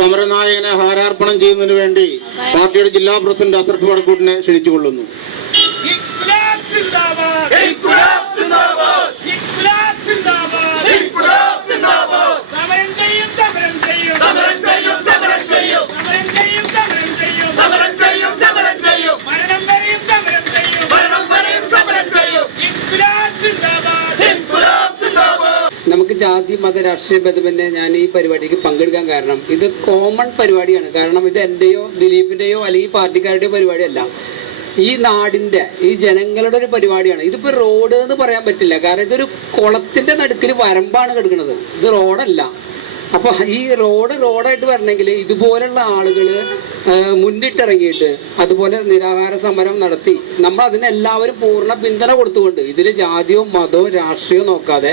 സമരനായകനെ ഹാരാർപ്പണം ചെയ്യുന്നതിന് വേണ്ടി പാർട്ടിയുടെ ജില്ലാ പ്രസിഡന്റ് അസർക്ക് വടക്കൂട്ടിനെ ക്ഷണിച്ചുകൊള്ളുന്നു. നമുക്ക് ജാതി മത രാഷ്ട്രീയ ബന്ധമെന്നെ ഞാൻ ഈ പരിപാടിക്ക് പങ്കെടുക്കാൻ കാരണം. ഇത് കോമൺ പരിപാടിയാണ്. കാരണം ഇത് എന്റെയോ ദിലീപിന്റെയോ അല്ലെങ്കിൽ പാർട്ടിക്കാരുടെയോ പരിപാടിയല്ല. ഈ നാടിന്റെ ഈ ജനങ്ങളുടെ ഒരു പരിപാടിയാണ്. ഇതിപ്പോ റോഡ് എന്ന് പറയാൻ പറ്റില്ല. കാരണം ഇതൊരു കുളത്തിന്റെ നടുക്കിൽ വരമ്പാണ് കിടക്കുന്നത്. ഇത് റോഡല്ല അപ്പൊ ഈ റോഡ് റോഡായിട്ട് വരണമെങ്കിൽ ഇതുപോലുള്ള ആളുകൾ മുന്നിട്ടിറങ്ങിയിട്ട് അതുപോലെ നിരാഹാര സമരം നടത്തി നമ്മൾ അതിനെല്ലാവരും പൂർണ പിന്തുണ കൊടുത്തുകൊണ്ട് ഇതിൽ ജാതിയോ മതമോ രാഷ്ട്രീയമോ നോക്കാതെ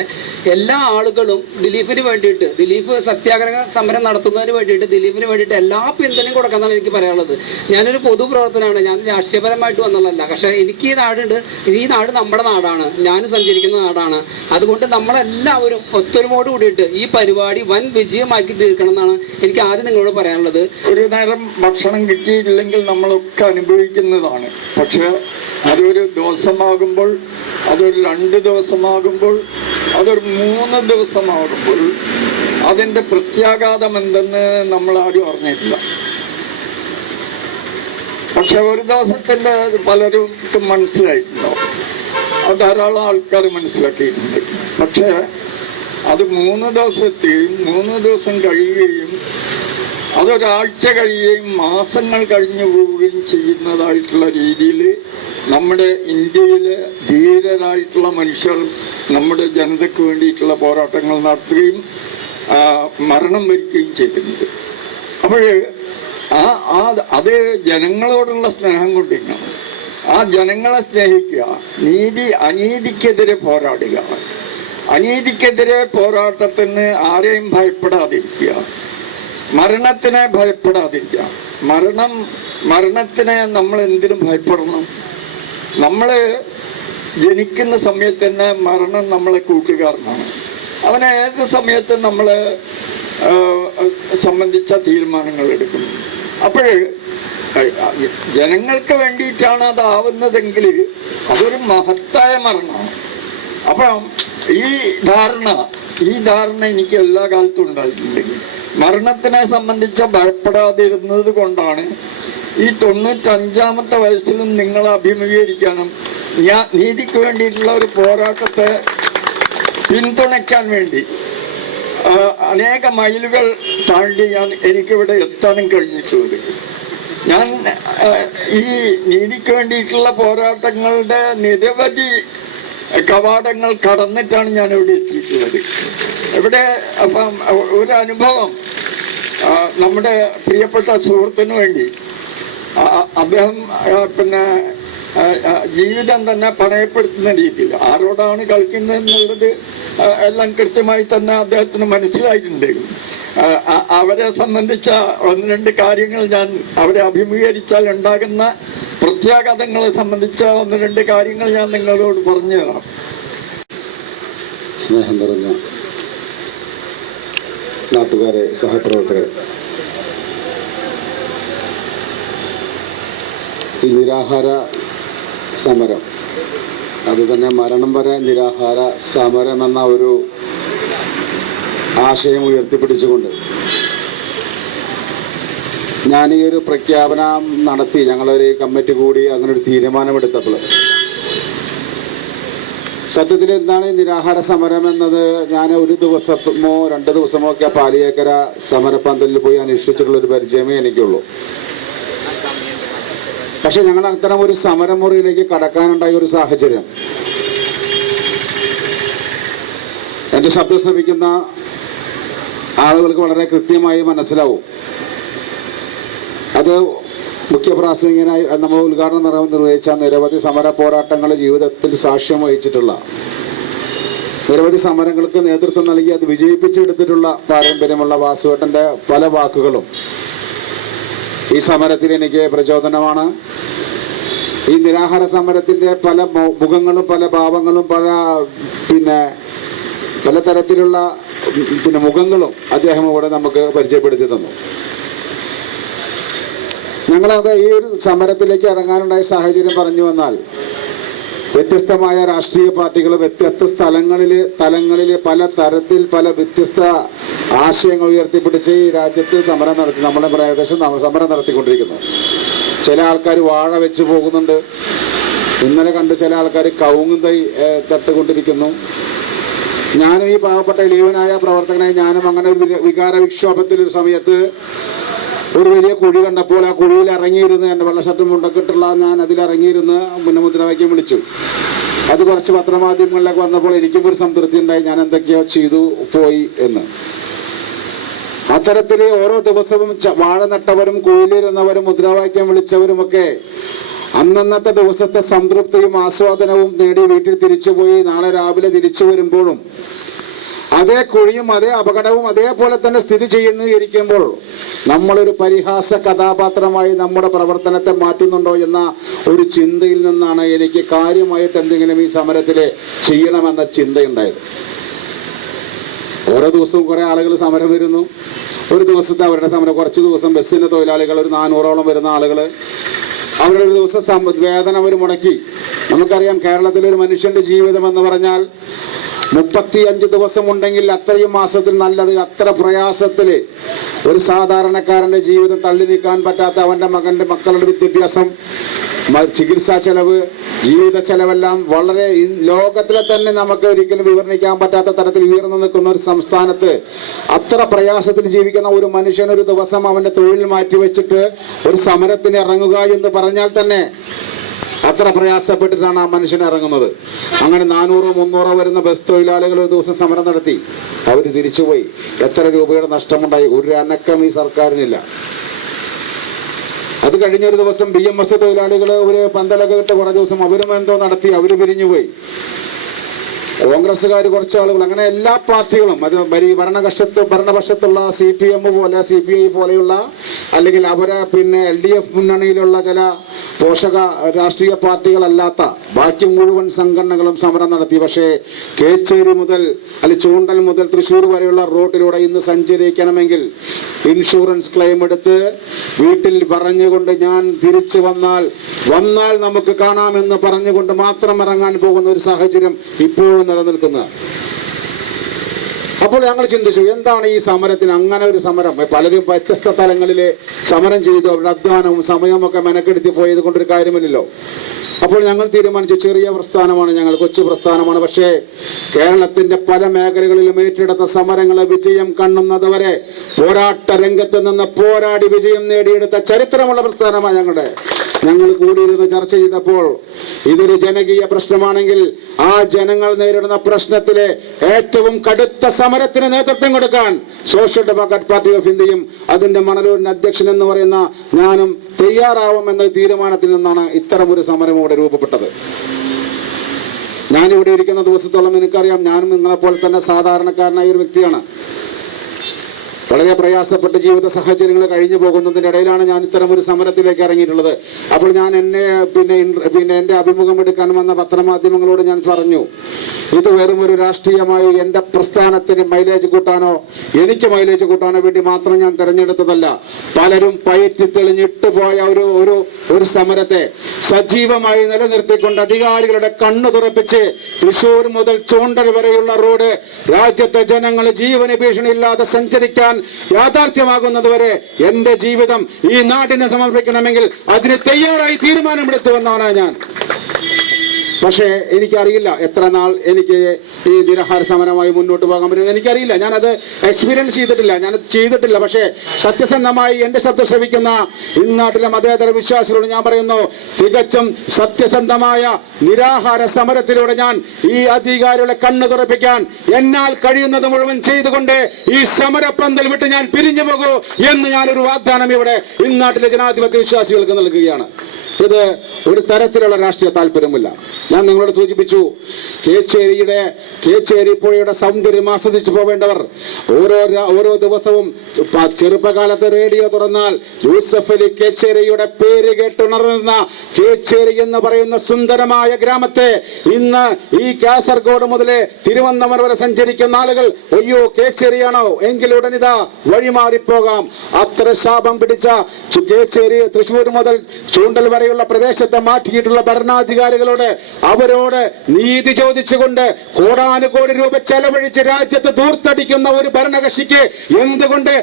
എല്ലാ ആളുകളും ദിലീപിന് വേണ്ടിയിട്ട് ദിലീപ് സത്യാഗ്രഹ സമരം നടത്തുന്നതിന് വേണ്ടിയിട്ട് ദിലീപിന് വേണ്ടിയിട്ട് എല്ലാ പിന്തുണയും കൊടുക്കാന്നാണ് എനിക്ക് പറയാനുള്ളത്. ഞാനൊരു പൊതുപ്രവർത്തനമാണ് ഞാൻ രാഷ്ട്രീയപരമായിട്ട് വന്നതല്ല. പക്ഷെ എനിക്ക് ഈ നാടുണ്ട് ഈ നാട് നമ്മുടെ നാടാണ് ഞാനും സഞ്ചരിക്കുന്ന നാടാണ്. അതുകൊണ്ട് നമ്മളെല്ലാവരും ഒത്തൊരുമോട് കൂടിയിട്ട് ഈ പരിപാടി വൻ വിജയമാക്കി തീർക്കണം എന്നാണ് എനിക്ക് ആദ്യം നിങ്ങളോട് പറയാനുള്ളത്. ഒരു നേരം ഭക്ഷണം കിട്ടിയില്ലെങ്കിൽ നമ്മളൊക്കെ അനുഭവിക്കുന്നതാണ്. പക്ഷെ അതൊരു ദിവസമാകുമ്പോൾ അതൊരു രണ്ട് ദിവസമാകുമ്പോൾ അതൊരു മൂന്ന് ദിവസമാകുമ്പോൾ അതിന്റെ പ്രത്യാഘാതം എന്തെന്ന് നമ്മൾ ആരും അറിഞ്ഞിട്ടില്ല. പക്ഷെ ഒരു ദിവസത്തിന്റെ പലർക്കും മനസ്സിലായിട്ടുണ്ടാവും അത് ധാരാളം ആൾക്കാർ മനസ്സിലാക്കിയിട്ടുണ്ട്. പക്ഷെ അത് മൂന്ന് ദിവസത്തെയും മൂന്ന് ദിവസം കഴിയുകയും അതൊരാഴ്ച കഴിയുകയും മാസങ്ങൾ കഴിഞ്ഞു പോവുകയും ചെയ്യുന്നതായിട്ടുള്ള രീതിയിൽ നമ്മുടെ ഇന്ത്യയിലെ ധീരരായിട്ടുള്ള മനുഷ്യർ നമ്മുടെ ജനതയ്ക്ക് വേണ്ടിയിട്ടുള്ള പോരാട്ടങ്ങൾ നടത്തുകയും മരണം വരിക്കുകയും ചെയ്തിട്ടുണ്ട്. അപ്പോൾ ആ ആ അത് ജനങ്ങളോടുള്ള സ്നേഹം കൊണ്ടിരിക്കണം. ആ ജനങ്ങളെ സ്നേഹിക്കുക നീതി അനീതിക്കെതിരെ പോരാടുക. അനീതിക്കെതിരെ പോരാട്ടത്തിന് ആരെയും ഭയപ്പെടാതിരിക്കുക. മരണത്തിനെ ഭയപ്പെടാതിരിക്കുക. മരണം മരണത്തിനെ നമ്മൾ എന്തിനും ഭയപ്പെടണം. നമ്മൾ ജനിക്കുന്ന സമയത്ത് തന്നെ മരണം നമ്മളെ കൂട്ടുകാരനാണ്. അവനെ ഏത് സമയത്ത് നമ്മൾ സംബന്ധിച്ച തീരുമാനങ്ങൾ എടുക്കുന്നു അപ്പോഴ് ജനങ്ങൾക്ക് വേണ്ടിയിട്ടാണ് അതാവുന്നതെങ്കിൽ അതൊരു മഹത്തായ മരണമാണ്. അപ്പം ഈ ധാരണ ഈ ധാരണ എനിക്ക് എല്ലാ കാലത്തും ഉണ്ടായിട്ടുണ്ട്. മരണത്തിനെ സംബന്ധിച്ച് ഭയപ്പെടാതിരുന്നത് കൊണ്ടാണ് ഈ തൊണ്ണൂറ്റഞ്ചാമത്തെ വയസ്സിലും നിങ്ങൾ അഭിമുഖീകരിക്കണം. ഞാൻ നീതിക്ക് വേണ്ടിയിട്ടുള്ള ഒരു പോരാട്ടത്തെ പിന്തുണയ്ക്കാൻ വേണ്ടി അനേക മൈലുകൾ താണ്ടി ഞാൻ എനിക്കിവിടെ എത്താനും കഴിഞ്ഞിട്ടുണ്ട്. ഞാൻ ഈ നീതിക്ക് വേണ്ടിയിട്ടുള്ള പോരാട്ടങ്ങളുടെ നിരവധി കവാടങ്ങൾ കടന്നിട്ടാണ് ഞാൻ ഇവിടെ എത്തിയിട്ടുള്ളത്. ഇവിടെ അപ്പം ഒരു അനുഭവം നമ്മുടെ പ്രിയപ്പെട്ട സുഹൃത്തിന് വേണ്ടി. അദ്ദേഹം പിന്നെ ജീവിതം തന്നെ പണയപ്പെടുത്തുന്ന രീതിയിൽ. ആരോടാണ് കളിക്കുന്നത് എന്നുള്ളത് എല്ലാം കൃത്യമായി തന്നെ അദ്ദേഹത്തിന് മനസ്സിലായിട്ടുണ്ട് ആ, ആ, അവരെ സംബന്ധിച്ച ഒന്ന് രണ്ട് കാര്യങ്ങൾ ഞാൻ അവരെ അഭിമുഖീകരിച്ചാൽ ഉണ്ടാകുന്ന പ്രത്യാഘാതങ്ങളെ സംബന്ധിച്ച ഒന്ന് രണ്ട് കാര്യങ്ങൾ ഞാൻ നിങ്ങളോട് പറഞ്ഞു തരാം. സ്നേഹം നിറഞ്ഞ നാട്ടുകാരെ സഹപ്രവർത്തകരെ ഈ നിരാഹാര സമരം അത് തന്നെ മരണം വരെ നിരാഹാര സമരം എന്ന ഒരു ആശയം ഉയർത്തിപ്പിടിച്ചുകൊണ്ട് ഞാൻ ഈ ഒരു പ്രഖ്യാപനം നടത്തി ഞങ്ങളൊരു കമ്മിറ്റി കൂടി അങ്ങനെ ഒരു തീരുമാനമെടുത്തപ്പോൾ സത്യത്തിൽ എന്താണ് നിരാഹാര സമരം എന്നത്? ഞാൻ ഒരു ദിവസമോ രണ്ട് ദിവസമോ ഒക്കെ പാലിയേക്കര സമരപ്പന്തലിൽ പോയി അന്വേഷിച്ചിട്ടുള്ള ഒരു പരിചയമേ എനിക്കുള്ളൂ. പക്ഷെ ഞങ്ങൾ അത്തരം ഒരു സമരമുറിയിലേക്ക് കടക്കാനുണ്ടായ ഒരു സാഹചര്യം. എന്റെ ശബ്ദം ശ്രമിക്കുന്ന ആളുകൾക്ക് വളരെ കൃത്യമായി മനസ്സിലാവും. അത് മുഖ്യപ്രാസംഗികനായി നമ്മൾ ഉദ്ഘാടനം നിറവ് നിർവഹിച്ച നിരവധി സമര പോരാട്ടങ്ങൾ ജീവിതത്തിൽ സാക്ഷ്യം വഹിച്ചിട്ടുള്ള നിരവധി സമരങ്ങൾക്ക് നേതൃത്വം നൽകി അത് വിജയിപ്പിച്ചെടുത്തിട്ടുള്ള പാരമ്പര്യമുള്ള വാസുവേട്ടന്റെ പല വാക്കുകളും ഈ സമരത്തിൽ എനിക്ക് പ്രചോദനമാണ്. ഈ നിരാഹാര സമരത്തിന്റെ പല മുഖങ്ങളും പല ഭാവങ്ങളും പല പിന്നെ പലതരത്തിലുള്ള പിന്നെ മുഖങ്ങളും അദ്ദേഹം ഇവിടെ നമുക്ക് പരിചയപ്പെടുത്തി തന്നു. ഞങ്ങളത് ഈ ഒരു സമരത്തിലേക്ക് ഇറങ്ങാനുണ്ടായ സാഹചര്യം പറഞ്ഞു വന്നാൽ വ്യത്യസ്തമായ രാഷ്ട്രീയ പാർട്ടികൾ വ്യത്യസ്ത സ്ഥലങ്ങളിൽ തലങ്ങളിൽ പല തരത്തിൽ പല വ്യത്യസ്ത ആശയങ്ങൾ ഉയർത്തിപ്പിടിച്ച് ഈ രാജ്യത്ത് സമരം നടത്തി നമ്മുടെ പ്രദേശം സമരം നടത്തിക്കൊണ്ടിരിക്കുന്നു. ചില ആൾക്കാർ വാഴ വെച്ച് പോകുന്നുണ്ട്. ഇന്നലെ കണ്ട് ചില ആൾക്കാർ കവുങ്ങും തൈ തട്ടുകൊണ്ടിരിക്കുന്നു. ഞാനും ഈ പാവപ്പെട്ട ലീവനായ പ്രവർത്തകനായി ഞാനും അങ്ങനെ ഒരു വികാര വിക്ഷോഭത്തിൽ ഒരു സമയത്ത് ഒരു വലിയ കുഴി കണ്ടപ്പോൾ ആ കുഴിയിൽ ഇറങ്ങിയിരുന്ന് എന്റെ വെള്ളഷർട്ടും മുണ്ടക്കിട്ടുള്ള ഞാൻ അതിൽ ഇറങ്ങിയിരുന്ന് മുന്നേ മുദ്രാവാക്യം വിളിച്ചു. അത് കുറച്ച് പത്രമാധ്യമങ്ങളിലേക്ക് വന്നപ്പോൾ എനിക്കും ഒരു സംതൃപ്തി ഉണ്ടായി. ഞാൻ എന്തൊക്കെയോ ചെയ്തു പോയി എന്ന്. അത്തരത്തിൽ ഓരോ ദിവസവും വാഴ നട്ടവരും കുഴിയിലിരുന്നവരും മുദ്രാവാക്യം വിളിച്ചവരുമൊക്കെ അന്നന്നത്തെ ദിവസത്തെ സംതൃപ്തിയും ആസ്വാദനവും നേടി വീട്ടിൽ തിരിച്ചുപോയി നാളെ രാവിലെ തിരിച്ചു വരുമ്പോഴും അതേ കുഴിയും അതേ അപകടവും അതേപോലെ തന്നെ സ്ഥിതി ചെയ്യുന്നു ഇരിക്കുമ്പോൾ നമ്മളൊരു പരിഹാസ കഥാപാത്രമായി നമ്മുടെ പ്രവർത്തനത്തെ മാറ്റുന്നുണ്ടോ എന്ന ഒരു ചിന്തയിൽ നിന്നാണ് എനിക്ക് കാര്യമായിട്ട് എന്തെങ്കിലും ഈ സമരത്തിൽ ചെയ്യണമെന്ന ചിന്തയുണ്ടായത്. ഓരോ ദിവസവും കുറെ ആളുകൾ സമരം വരുന്നു. ഒരു ദിവസത്തെ അവരുടെ സമരം കുറച്ച് ദിവസം ബസ്സിന്റെ തൊഴിലാളികൾ ഒരു നാനൂറോളം വരുന്ന ആളുകൾ അവരുടെ ഒരു ദിവസം വേതന അവർ മുടക്കി. നമുക്കറിയാം കേരളത്തിലെ ഒരു മനുഷ്യന്റെ ജീവിതം എന്ന് പറഞ്ഞാൽ മുപ്പത്തി അഞ്ച് ദിവസം ഉണ്ടെങ്കിൽ അത്രയും മാസത്തിൽ നല്ലത് അത്ര പ്രയാസത്തിൽ ഒരു സാധാരണക്കാരന്റെ ജീവിതം തള്ളി നീക്കാൻ പറ്റാത്ത അവന്റെ മകന്റെ മക്കളുടെ വിദ്യാഭ്യാസം ചികിത്സാ ചെലവ് ജീവിത ചെലവെല്ലാം വളരെ ലോകത്തിലെ തന്നെ നമുക്ക് ഒരിക്കലും വിവരണിക്കാൻ പറ്റാത്ത തരത്തിൽ ഉയർന്നു നിൽക്കുന്ന ഒരു സംസ്ഥാനത്ത് അത്ര പ്രയാസത്തിൽ ജീവിക്കുന്ന ഒരു മനുഷ്യൻ ഒരു ദിവസം അവന്റെ തൊഴിൽ മാറ്റിവെച്ചിട്ട് ഒരു സമരത്തിന് ഇറങ്ങുക എന്ന് പറഞ്ഞാൽ തന്നെ അത്ര പ്രയാസപ്പെട്ടിട്ടാണ് ആ മനുഷ്യൻ ഇറങ്ങുന്നത്. അങ്ങനെ നാനൂറോ മുന്നൂറോ വരുന്ന ബസ് തൊഴിലാളികൾ ഒരു ദിവസം സമരം നടത്തി. അവർ തിരിച്ചുപോയി. എത്ര രൂപയുടെ നഷ്ടമുണ്ടായി? ഒരു അനക്കം ഈ സർക്കാരിനില്ല. അത് കഴിഞ്ഞൊരു ദിവസം ബി എം എസ് തൊഴിലാളികൾ ഒരു പന്തലൊക്കെ ഇട്ട് കുറേ ദിവസം അവരും എന്തോ നടത്തി അവർ പിരിഞ്ഞുപോയി. കോൺഗ്രസ്സുകാർ കുറച്ച് ആളുകൾ അങ്ങനെ എല്ലാ പാർട്ടികളും അത് ഭരി- ഭരണകക്ഷത്ത് ഭരണപക്ഷത്തുള്ള സി പി എം പോലെ സി പി ഐ പോലെയുള്ള അല്ലെങ്കിൽ അവരെ പിന്നെ എൽ ഡി എഫ് മുന്നണിയിലുള്ള ചില പോഷക രാഷ്ട്രീയ പാർട്ടികളല്ലാത്ത ബാക്കി മുഴുവൻ സംഘടനകളും സമരം നടത്തി. പക്ഷേ കേച്ചേരി മുതൽ അല്ലെങ്കിൽ ചൂണ്ടൽ മുതൽ തൃശ്ശൂർ വരെയുള്ള റോഡിലൂടെ ഇന്ന് സഞ്ചരിക്കണമെങ്കിൽ ഇൻഷുറൻസ് ക്ലെയിം എടുത്ത് വീട്ടിൽ പറഞ്ഞുകൊണ്ട് ഞാൻ തിരിച്ചു വന്നാൽ വന്നാൽ നമുക്ക് കാണാമെന്ന് പറഞ്ഞുകൊണ്ട് മാത്രം ഇറങ്ങാൻ പോകുന്ന ഒരു സാഹചര്യം ഇപ്പോഴും നിലനിൽക്കുന്നത് അപ്പോൾ ഞങ്ങൾ ചിന്തിച്ചു എന്താണ് ഈ സമരത്തിന് അങ്ങനെ ഒരു സമരം? പലരും വ്യത്യസ്ത തലങ്ങളിലെ സമരം ചെയ്തു അവരുടെ അധ്വാനവും സമയവും ഒക്കെ മെനക്കെടുത്തി പോയത് കൊണ്ടൊരു കാര്യമില്ലല്ലോ. അപ്പോൾ ഞങ്ങൾ തീരുമാനിച്ചു ചെറിയ പ്രസ്ഥാനമാണ് ഞങ്ങൾ കൊച്ചു പ്രസ്ഥാനമാണ്. പക്ഷേ കേരളത്തിന്റെ പല മേഖലകളിലും ഏറ്റെടുത്ത സമരങ്ങളെ വിജയം കണ്ണുന്നതുവരെ പോരാട്ട രംഗത്ത് നിന്ന് പോരാടി വിജയം നേടിയെടുത്ത ചരിത്രമുള്ള പ്രസ്ഥാനമാണ് ഞങ്ങളുടെ. ഞങ്ങൾ കൂടിയിരുന്ന് ചർച്ച ചെയ്തപ്പോൾ ഇതൊരു ജനകീയ പ്രശ്നമാണെങ്കിൽ ആ ജനങ്ങൾ നേരിടുന്ന പ്രശ്നത്തിലെ ഏറ്റവും കടുത്ത സമരത്തിന് നേതൃത്വം കൊടുക്കാൻ സോഷ്യൽ ഡെമോക്രാറ്റ് പാർട്ടി ഓഫ് ഇന്ത്യയും അതിന്റെ മണലൂരിന്റെ അധ്യക്ഷൻ എന്ന് പറയുന്ന ഞാനും തയ്യാറാവും എന്ന തീരുമാനത്തിൽ നിന്നാണ് ഇത്തരം ഒരു സമരം ഇവിടെ രൂപപ്പെട്ടത്. ഇവിടെ ഇരിക്കുന്ന ദിവസത്തോളം എനിക്കറിയാം ഞാനും നിങ്ങളെപ്പോലെ തന്നെ സാധാരണക്കാരനായ ഒരു വ്യക്തിയാണ്. വളരെ പ്രയാസപ്പെട്ട് ജീവിത സാഹചര്യങ്ങൾ കഴിഞ്ഞു പോകുന്നതിന്റെ ഇടയിലാണ് ഞാൻ ഇത്തരം ഒരു സമരത്തിലേക്ക് ഇറങ്ങിയിട്ടുള്ളത്. അപ്പോൾ ഞാൻ എന്നെ പിന്നെ പിന്നെ എന്റെ അഭിമുഖം എടുക്കാൻ വന്ന പത്രമാധ്യമങ്ങളോട് ഞാൻ പറഞ്ഞു ഇത് വെറും ഒരു രാഷ്ട്രീയമായി എന്റെ പ്രസ്ഥാനത്തിന് മൈലേജ് കൂട്ടാനോ എനിക്ക് മൈലേജ് കൂട്ടാനോ വേണ്ടി മാത്രം ഞാൻ തിരഞ്ഞെടുത്തതല്ല. പലരും പയറ്റി തെളിഞ്ഞിട്ട് പോയ ഒരു ഒരു ഒരു സമരത്തെ സജീവമായി നിലനിർത്തിക്കൊണ്ട് അധികാരികളുടെ കണ്ണു തുറപ്പിച്ച് തൃശൂർ മുതൽ ചൂണ്ടൽ വരെയുള്ള റോഡ് രാജ്യത്തെ ജനങ്ങൾ ജീവന ഭീഷണിയില്ലാതെ സഞ്ചരിക്കാൻ യാഥാർത്ഥ്യമാകുന്നത് വരെ എന്റെ ജീവിതം ഈ നാടിനെ സമർപ്പിക്കണമെങ്കിൽ അതിന് തയ്യാറായി തീരുമാനമെടുത്തു വന്നവനാണ് ഞാൻ. പക്ഷേ എനിക്കറിയില്ല എത്ര നാൾ എനിക്ക് ഈ നിരാഹാര സമരമായി മുന്നോട്ട് പോകാൻ പറ്റും എനിക്കറിയില്ല. ഞാനത് എക്സ്പീരിയൻസ് ചെയ്തിട്ടില്ല. ഞാൻ ചെയ്തിട്ടില്ല. പക്ഷേ സത്യസന്ധമായി എന്റെ ശബ്ദം ശ്രവിക്കുന്ന ഇന്നാട്ടിലെ മതേതര വിശ്വാസികളോട് ഞാൻ പറയുന്നു തികച്ചും സത്യസന്ധമായ നിരാഹാര സമരത്തിലൂടെ ഞാൻ ഈ അധികാരികളെ കണ്ണു തുറപ്പിക്കാൻ എന്നാൽ കഴിയുന്നത് മുഴുവൻ ചെയ്തുകൊണ്ട് ഈ സമരപ്പന്തൽ വിട്ട് ഞാൻ പിരിഞ്ഞു പോകൂ എന്ന് ഞാനൊരു വാഗ്ദാനം ഇവിടെ ഇന്നാട്ടിലെ ജനാധിപത്യ വിശ്വാസികൾക്ക് നൽകുകയാണ്. ഇത് ഒരു തരത്തിലുള്ള രാഷ്ട്രീയ താല്പര്യമില്ല. ഞാൻ നിങ്ങളോട് സൂചിപ്പിച്ചു കേച്ചേരിയുടെ കേച്ചേരി പുഴയുടെ സൗന്ദര്യം ആസ്വദിച്ചു പോവേണ്ടവർ ഓരോ ഓരോ ദിവസവും ചെറുപ്പകാലത്ത് റേഡിയോ തുറന്നാൽ യൂസഫ് അലി കേച്ചേരിയുടെ പേര് കേട്ടുണർന്ന കേച്ചേരി എന്ന് പറയുന്ന സുന്ദരമായ ഗ്രാമത്തെ ഇന്ന് ഈ കാസർഗോഡ് മുതലേ തിരുവനന്തപുരം വരെ സഞ്ചരിക്കുന്ന ആളുകൾ അയ്യോ കേച്ചേരിയാണോ? എങ്കിൽ ഉടനിതാ വഴിമാറിപ്പോകാം. അത്ര ശാപം പിടിച്ച കേച്ചേരി തൃശ്ശൂർ മുതൽ ചൂണ്ടൽ വരെയുള്ള പ്രദേശത്തെ മാറ്റിയിട്ടുള്ള ഭരണാധികാരികളോട് അവരോട് നീതി ചോദിച്ചുകൊണ്ട് കോടാനുകോടി രൂപ ചെലവഴിച്ച് രാജ്യത്ത് ദൂർത്തടിക്കുന്ന ഒരു ഭരണകക്ഷിക്ക് എന്തുകൊണ്ട്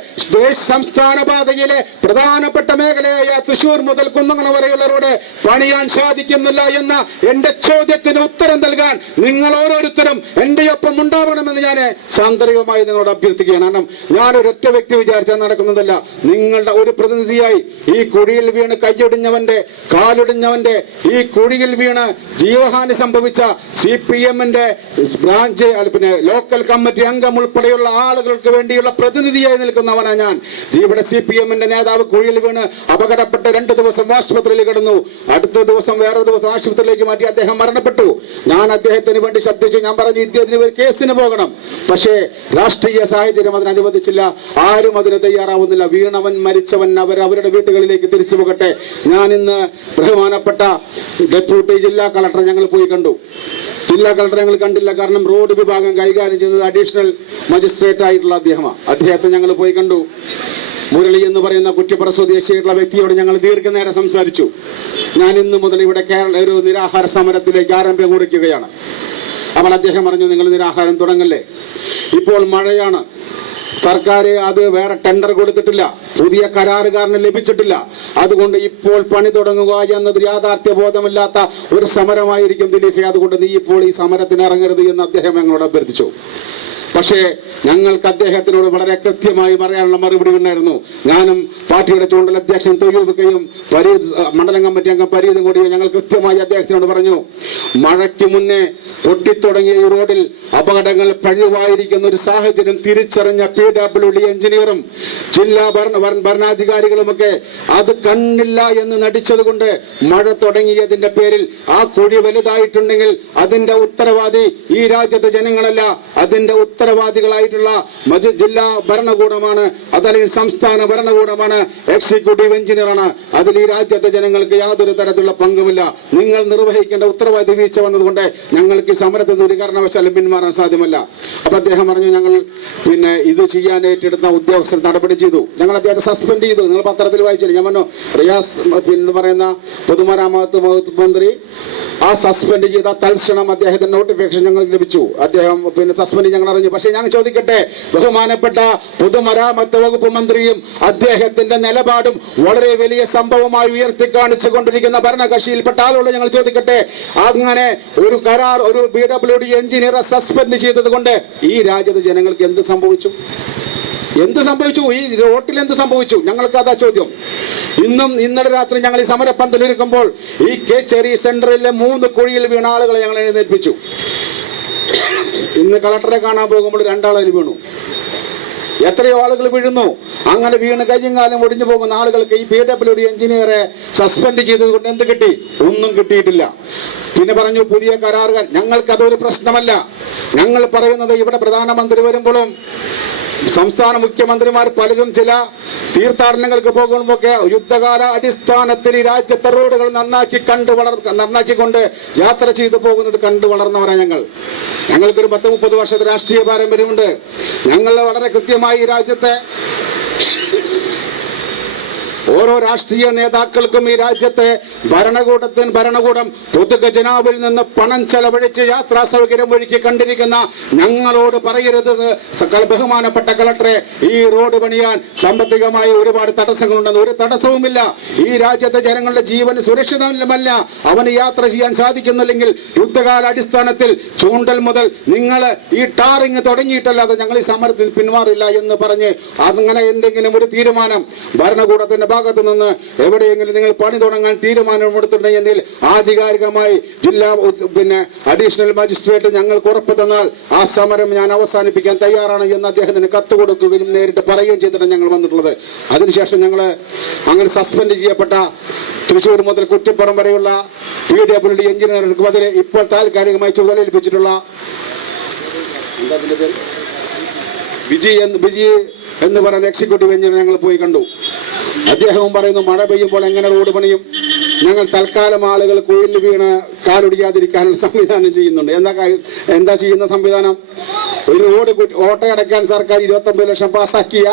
സംസ്ഥാന പാതയിലെ പ്രധാനപ്പെട്ട മേഖലയായ തൃശൂർ മുതൽ കുന്നംകുളം വരെയുള്ളവരോട് പണിയാൻ സാധിക്കുന്നില്ല എന്ന എന്റെ ചോദ്യത്തിന് ഉത്തരം നൽകാൻ നിങ്ങൾ ഓരോരുത്തരും എന്റെ ഒപ്പം ഉണ്ടാവണമെന്ന് ഞാൻ സാന്ദർഭികമായി നിങ്ങളോട് അഭ്യർത്ഥിക്കുകയാണ്. കാരണം ഞാൻ ഒരൊറ്റ വ്യക്തി വിചാരിച്ചാൽ നടക്കുന്നതല്ല. നിങ്ങളുടെ ഒരു പ്രതിനിധിയായി ഈ കുഴിയിൽ വീണ് കൈയൊടിഞ്ഞവന്റെ കാലൊടിഞ്ഞവന്റെ ഈ കുഴിയിൽ വീണ് ജീവഹാനി സംഭവിച്ച സി പി എമ്മിന്റെ ബ്രാഞ്ച് പിന്നെ ലോക്കൽ കമ്മിറ്റി അംഗം ഉൾപ്പെടെയുള്ള ആളുകൾക്ക് വേണ്ടിയുള്ള പ്രതിനിധിയായി നിൽക്കുന്നവനാണ് ഞാൻ. ഇവിടെ സി പി എമ്മിന്റെ നേതാവ് കുഴിയിൽ വീണ് അപകടപ്പെട്ട് രണ്ട് ദിവസം ആശുപത്രിയിൽ കിടന്നു. അടുത്ത ദിവസം വേറെ ദിവസം ആശുപത്രിയിലേക്ക് മാറ്റി അദ്ദേഹം മരണപ്പെട്ടു. ഞാൻ അദ്ദേഹത്തിന് വേണ്ടി ശ്രദ്ധിച്ചു ഞാൻ പറഞ്ഞു ഇദ്ദേഹത്തിന് കേസിന് പോകണം. പക്ഷേ രാഷ്ട്രീയ സാഹചര്യം അതിന് അനുവദിച്ചില്ല. ആരും അതിന് തയ്യാറാവുന്നില്ല. വീണവൻ മരിച്ചവൻ അവർ അവരുടെ വീട്ടുകളിലേക്ക് തിരിച്ചു പോകട്ടെ. ഞാൻ ഇന്ന് ബഹുമാനപ്പെട്ട ഡെപ്യൂട്ടി ജില്ലാ കളക്ടർ ഞങ്ങൾ പോയി കണ്ടു. ജില്ലാ കളക്ടർ ഞങ്ങൾ കണ്ടില്ല. കാരണം റോഡ് വിഭാഗം കൈകാര്യം ചെയ്യുന്നത് അഡീഷണൽ മജിസ്ട്രേറ്റ് ആയിട്ടുള്ള അദ്ദേഹമാണ്. അദ്ദേഹത്തെ ഞങ്ങൾ പോയി കണ്ടു. മുരളി എന്ന് പറയുന്ന കുറ്റിപ്പുറ സ്വദേശിയായിട്ടുള്ള വ്യക്തിയോട് ഞങ്ങൾ ദീർഘനേരം സംസാരിച്ചു. ഞാൻ ഇന്ന് മുതൽ ഇവിടെ കേരള ഒരു നിരാഹാര സമരത്തിലേക്ക് ആരംഭം കുറിക്കുകയാണ്. അപ്പോൾ അദ്ദേഹം പറഞ്ഞു നിങ്ങൾ നിരാഹാരം തുടങ്ങല്ലേ? ഇപ്പോൾ മഴയാണ്. സർക്കാർ അത് വേറെ ടെൻഡർ കൊടുത്തിട്ടില്ല. പുതിയ കരാറുകാരന് ലഭിച്ചിട്ടില്ല. അതുകൊണ്ട് ഇപ്പോൾ പണി തുടങ്ങുക എന്നത് യാഥാർത്ഥ്യ ബോധമില്ലാത്ത ഒരു സമരമായിരിക്കും ദിലീപ് അതുകൊണ്ട് നീ ഇപ്പോൾ ഈ സമരത്തിന് ഇറങ്ങരുത് എന്ന് അദ്ദേഹം ഞങ്ങളോട് അഭ്യർത്ഥിച്ചു. പക്ഷേ ഞങ്ങൾക്ക് അദ്ദേഹത്തിനോട് വളരെ കൃത്യമായി പറയാനുള്ള മറുപടി ഉണ്ടായിരുന്നു. ഞാനും പാർട്ടിയുടെ ചൂണ്ടൽ അധ്യക്ഷൻ തൊഴിലുകയും പരീത് മണ്ഡലം കമ്മിറ്റി അംഗം പരീതും കൂടി ഞങ്ങൾ കൃത്യമായി അദ്ദേഹത്തിനോട് പറഞ്ഞു. മഴയ്ക്ക് മുന്നേ പൊട്ടിത്തുടങ്ങിയ ഈ റോഡിൽ അപകടങ്ങൾ പഴിവായിരിക്കുന്ന ഒരു സാഹചര്യം തിരിച്ചറിഞ്ഞ പി ഡബ്ല്യു ഡി എഞ്ചിനീയറും ജില്ലാ ഭരണ ഭരണ- ഭരണാധികാരികളുമൊക്കെ അത് കണ്ണില്ല എന്ന് നടിച്ചതുകൊണ്ട് മഴ തുടങ്ങിയതിന്റെ പേരിൽ ആ കുഴി വലുതായിട്ടുണ്ടെങ്കിൽ അതിന്റെ ഉത്തരവാദി ഈ രാജ്യത്തെ ജനങ്ങളല്ല. അതിന്റെ ഉത്തരവാദികളായിട്ടുള്ള മജു ജില്ലാ ഭരണകൂടമാണ് അതല്ലെങ്കിൽ സംസ്ഥാന ഭരണകൂടമാണ് എക്സിക്യൂട്ടീവ് എഞ്ചിനീയറാണ് അതിൽ ഈ രാജ്യത്തെ ജനങ്ങൾക്ക് യാതൊരു തരത്തിലുള്ള പങ്കുമില്ല. നിങ്ങൾ നിർവഹിക്കേണ്ട ഉത്തരവാദി വീഴ്ച വന്നതുകൊണ്ട് ഞങ്ങൾക്ക് ഈ സമരത്തിൽ നിന്ന് ഒരു കാരണവശാലും പിന്മാറാൻ സാധ്യമല്ല. അപ്പൊ അദ്ദേഹം പറഞ്ഞു ഞങ്ങൾ പിന്നെ ഇത് ചെയ്യാൻ ഏറ്റെടുത്ത ഉദ്യോഗസ്ഥർ നടപടി ചെയ്തു. ഞങ്ങൾ അദ്ദേഹത്തെ സസ്പെൻഡ് ചെയ്തു. നിങ്ങൾ പത്രത്തിൽ വായിച്ചില്ല? ഞാൻ പറഞ്ഞു റിയാസ് എന്ന് പറയുന്ന പൊതുമരാമത്ത് വകുപ്പ് മന്ത്രി ആ സസ്പെൻഡ് ചെയ്ത തൽക്ഷണം അദ്ദേഹത്തിന്റെ നോട്ടിഫിക്കേഷൻ ഞങ്ങൾക്ക് ലഭിച്ചു. അദ്ദേഹം പിന്നെ സസ്പെൻഡ് ഞങ്ങൾ അറിഞ്ഞു. പക്ഷേ ഞാൻ ചോദിക്കട്ടെ ബഹുമാനപ്പെട്ട പൊതുമരാമത്ത് വകുപ്പ് മന്ത്രിയും അദ്ദേഹത്തിന്റെ നിലപാടും വളരെ വലിയ സംഭവമായി ഉയർത്തി കാണിച്ചു കൊണ്ടിരിക്കുന്ന ഭരണകക്ഷിയിൽപ്പെട്ട ആളുകൾ ഞങ്ങൾ ചോദിക്കട്ടെ അങ്ങനെ ഒരു കരാർ ഒരു ബി ഡബ്ല്യു ഡി എഞ്ചിനീയറെ സസ്പെൻഡ് ചെയ്തത് കൊണ്ട് ഈ രാജ്യത്തെ ജനങ്ങൾക്ക് എന്ത് സംഭവിച്ചു? എന്ത് സംഭവിച്ചു? ഈ റോട്ടിൽ എന്ത് സംഭവിച്ചു? ഞങ്ങൾക്ക് അതാ ചോദ്യം. ഇന്നും ഇന്നലെ രാത്രി ഞങ്ങൾ ഈ സമരപ്പന്തലിരിക്കുമ്പോൾ ഈ കെ ചെറി സെന്ററിലെ മൂന്ന് കുഴിയിൽ വീണ ആളുകളെ ഞങ്ങൾ എഴുന്നേൽപ്പിച്ചു. ഇന്ന് കളക്ടറെ കാണാൻ പോകുമ്പോൾ രണ്ടാളതിൽ വീണു. എത്രയോ ആളുകൾ വീഴുന്നു. അങ്ങനെ വീണ് കയ്യും കാലം ഒടിഞ്ഞു പോകുന്ന ആളുകൾക്ക് ഈ പി ഡബ്ല്യു ഡി എഞ്ചിനീയറെ സസ്പെൻഡ് ചെയ്തത് കൊണ്ട് എന്ത് കിട്ടി? ഒന്നും കിട്ടിയിട്ടില്ല. പിന്നെ പറഞ്ഞു പുതിയ കരാറുകൾ. ഞങ്ങൾക്ക് അതൊരു പ്രശ്നമല്ല. ഞങ്ങൾ പറയുന്നത് ഇവിടെ പ്രധാനമന്ത്രി വരുമ്പോഴും സംസ്ഥാന മുഖ്യമന്ത്രിമാർ പലരും ചില തീർത്ഥാടനങ്ങൾക്ക് പോകുമ്പോഴൊക്കെ യുദ്ധകാല അടിസ്ഥാനത്തിൽ ഈ രാജ്യത്തെ റോഡുകൾ നന്നാക്കി കണ്ട് വളർ നന്നാക്കിക്കൊണ്ട് യാത്ര ചെയ്തു പോകുന്നത് കണ്ടു വളർന്നവരാണ് ഞങ്ങൾ. ഞങ്ങൾക്കൊരു പത്ത് മുപ്പത് വർഷത്തെ രാഷ്ട്രീയ പാരമ്പര്യമുണ്ട്. ഞങ്ങൾ വളരെ കൃത്യമായി ഈ രാജ്യത്തെ ഓരോ രാഷ്ട്രീയ നേതാക്കൾക്കും ഈ രാജ്യത്തെ ഭരണകൂടത്തിന് ഭരണകൂടം പൊതുഖജനാവിൽ നിന്ന് പണം ചെലവഴിച്ച് യാത്രാ സൗകര്യം ഒരുക്കി കണ്ടിരിക്കുന്ന ഞങ്ങളോട് പറയരുത് ബഹുമാനപ്പെട്ട കളക്ടറെ ഈ റോഡ് പണിയാൻ സാമ്പത്തികമായ ഒരുപാട് തടസ്സങ്ങളുണ്ടെന്ന്. ഒരു തടസ്സവുമില്ല. ഈ രാജ്യത്തെ ജനങ്ങളുടെ ജീവൻ സുരക്ഷിതമല്ല. അവന് യാത്ര ചെയ്യാൻ സാധിക്കുന്നില്ലെങ്കിൽ യുദ്ധകാല അടിസ്ഥാനത്തിൽ ചൂണ്ടൽ മുതൽ നിങ്ങൾ ഈ ടാറിങ് തുടങ്ങിയിട്ടല്ലാതെ ഞങ്ങൾ ഈ സമരത്തിൽ പിന്മാറില്ല എന്ന് പറഞ്ഞ് അങ്ങനെ എന്തെങ്കിലും ഒരു തീരുമാനം ഭരണകൂടത്തിന്റെ ഭാഗത്തു നിന്ന് എവിടെയെങ്കിലും നിങ്ങൾ പണി തുടങ്ങാൻ തീരുമാനമെടുത്തിട്ടുണ്ടെങ്കിൽ ആധികാരികമായി ജില്ലാ പിന്നെ അഡീഷണൽ മജിസ്ട്രേറ്റ് ഞങ്ങൾക്ക് ഉറപ്പ് തന്നാൽ ആ സമരം ഞാൻ അവസാനിപ്പിക്കാൻ തയ്യാറാണ് എന്ന് അദ്ദേഹത്തിന് കത്ത് കൊടുക്കുകയും നേരിട്ട് പറയുകയും ചെയ്തിട്ടാണ് ഞങ്ങൾ വന്നിട്ടുള്ളത് അതിനുശേഷം ഞങ്ങൾ അങ്ങനെ സസ്പെൻഡ് ചെയ്യപ്പെട്ട തൃശൂർ മുതൽ കുറ്റിപ്പുറം വരെയുള്ള പി ഡബ്ല്യു ഡി എഞ്ചിനീയർക്ക് ബദലെ ഇപ്പോൾ താൽക്കാലികമായി ചുമതല ഏൽപ്പിച്ചിട്ടുള്ള എന്താ അതിന്റെ പേര്? വിജയ് എന്ന് പറഞ്ഞ എക്സിക്യൂട്ടീവ് എഞ്ചിനീയർ ഞങ്ങൾ പോയി കണ്ടു. അദ്ദേഹവും പറയുന്നു മഴ പെയ്യുമ്പോൾ എങ്ങനെ റോഡ് പണിയും? ഞങ്ങൾ തൽക്കാലം ആളുകൾ കുഴിൽ വീണ് കാലൊടിക്കാതിരിക്കാനുള്ള സംവിധാനം ചെയ്യുന്നുണ്ട്. എന്താ എന്താ ചെയ്യുന്ന സംവിധാനം? ഒരു റോഡ് ഓട്ടയടക്കാൻ സർക്കാർ ഇരുപത്തൊമ്പത് ലക്ഷം പാസ്സാക്കിയ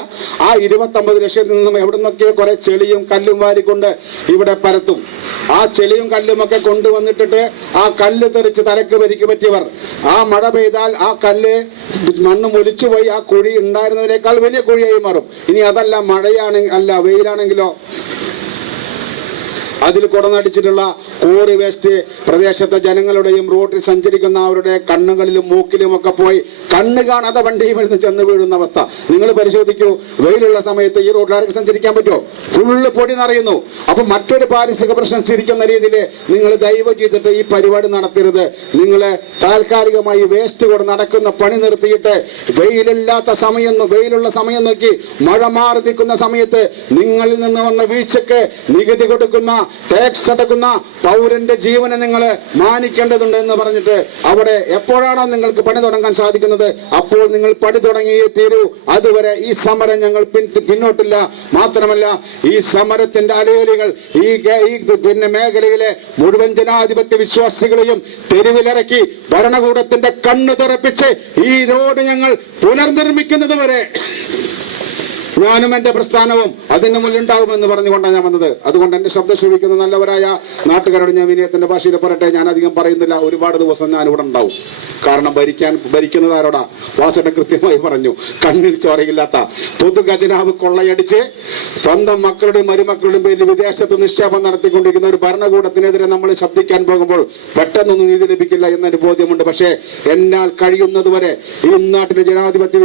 ആ ഇരുപത്തൊമ്പത് ലക്ഷത്തിൽ നിന്നും എവിടെ നിന്നൊക്കെ കുറെ ചെളിയും കല്ലും വാരിക്കൊണ്ട് ഇവിടെ പരത്തും. ആ ചെളിയും കല്ലും ഒക്കെ കൊണ്ടുവന്നിട്ടിട്ട് ആ കല്ല് തെറിച്ച് തലക്ക് പരിക്ക് പറ്റിയവർ. ആ മഴ പെയ്താൽ ആ കല്ല് മണ്ണ് മുലിച്ചു പോയി ആ കുഴി ഉണ്ടായിരുന്നതിനേക്കാൾ വലിയ കുഴിയായി മാറും. ഇനി അതല്ല മഴയാണെങ്കിൽ അല്ല വെയിലാണെങ്കിലോ? അതിൽ കുടനടിച്ചിട്ടുള്ള കോറി വേസ്റ്റ് പ്രദേശത്തെ ജനങ്ങളുടെയും റോഡിൽ സഞ്ചരിക്കുന്ന അവരുടെ കണ്ണുകളിലും മൂക്കിലും ഒക്കെ പോയി കണ്ണ് കാണാതെ വണ്ടിയും എടുത്ത് ചെന്ന് വീഴുന്ന അവസ്ഥ. നിങ്ങൾ പരിശോധിക്കൂ. വെയിലുള്ള സമയത്ത് ഈ റോഡിൽ ആർക്ക് സഞ്ചരിക്കാൻ പറ്റുമോ? ഫുള്ള് പൊടി നിറയുന്നു. അപ്പൊ മറ്റൊരു പാരിസ്ഥിതിക പ്രശ്നം ചിരിക്കുന്ന രീതിയിൽ നിങ്ങൾ ദയവ് ചെയ്തിട്ട് ഈ പരിപാടി നടത്തരുത്. നിങ്ങൾ താൽക്കാലികമായി വേസ്റ്റ് കൂടെ നടക്കുന്ന പണി നിർത്തിയിട്ട് വെയിലില്ലാത്ത സമയം വെയിലുള്ള സമയം നോക്കി മഴ മാറി നിൽക്കുന്ന സമയത്ത് നിങ്ങളിൽ നിന്ന് വന്ന വീഴ്ചക്ക് നികുതി കൊടുക്കുന്ന ടാക്സ് പൗരന്റെ ജീവനെ നിങ്ങൾ മാനിക്കേണ്ടതുണ്ട് എന്ന് പറഞ്ഞിട്ട് അവിടെ എപ്പോഴാണോ നിങ്ങൾക്ക് പണി തുടങ്ങാൻ സാധിക്കുന്നത് അപ്പോൾ നിങ്ങൾ പണി തുടങ്ങിയേ തീരൂ. അതുവരെ ഈ സമരം ഞങ്ങൾ പിന്നോട്ടില്ല. മാത്രമല്ല ഈ സമരത്തിന്റെ അലയലികൾ ഈ പിന്നെ മേഖലയിലെ മുഴുവൻ ജനാധിപത്യ വിശ്വാസികളെയും തെരുവിലിറക്കി ഭരണകൂടത്തിന്റെ കണ്ണു തുറപ്പിച്ച് ഈ റോഡ് ഞങ്ങൾ പുനർനിർമ്മിക്കുന്നത് വരെ ഞാനും എന്റെ പ്രസ്ഥാനവും അതിന് മുന്നിലുണ്ടാകുമെന്ന് പറഞ്ഞുകൊണ്ടാണ് ഞാൻ വന്നത്. അതുകൊണ്ട് എന്റെ ശബ്ദം ശ്രമിക്കുന്ന നല്ലവരായ നാട്ടുകാരോട് ഞാൻ വിനയത്തിന്റെ ഭാഷയിൽ പറയട്ടെ. ഞാൻ അധികം പറയുന്നില്ല. ഒരുപാട് ദിവസം ഞാൻ ഇവിടെ ഉണ്ടാവും. കാരണം ഭരിക്കാൻ ഭരിക്കുന്നത് ആരോടാ? കൃത്യമായി പറഞ്ഞു. കണ്ണിൽ ചോരയില്ലാത്ത പൊതു ഖജനാവ് കൊള്ളയടിച്ച് സ്വന്തം മക്കളുടെയും മരുമക്കളുടെയും പേരിൽ വിദേശത്ത് നിക്ഷേപം നടത്തിക്കൊണ്ടിരിക്കുന്ന ഒരു ഭരണകൂടത്തിനെതിരെ നമ്മൾ ശബ്ദിക്കാൻ പോകുമ്പോൾ പെട്ടെന്നൊന്നും നീതി ലഭിക്കില്ല എന്നൊരു ബോധ്യമുണ്ട്. പക്ഷേ എന്നാൽ കഴിയുന്നതുവരെ ഈ നാട്ടിലെ ജനാധിപത്യ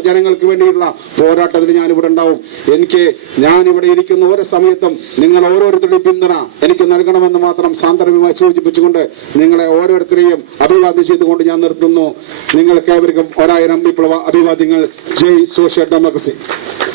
ജനങ്ങൾക്ക് വേണ്ടിയുള്ള പോരാട്ടത്തിൽ ഞാൻ ഇവിടെ ഉണ്ടാവും. എനിക്ക് ഞാൻ ഇവിടെ ഇരിക്കുന്ന ഓരോ സമയത്തും നിങ്ങൾ ഓരോരുത്തരുടെയും പിന്തുണ എനിക്ക് നൽകണമെന്ന് മാത്രം സാന്ദർഭ്യമായി സൂചിപ്പിച്ചുകൊണ്ട് നിങ്ങളെ ഓരോരുത്തരെയും അഭിവാദ്യം ചെയ്തുകൊണ്ട് ഞാൻ നിർത്തുന്നു. നിങ്ങൾക്ക് ഏവർക്കും ഒരായിരം വിപ്ലവ അഭിവാദ്യങ്ങൾ. ജയ് സോഷ്യൽ ഡെമോക്രസി.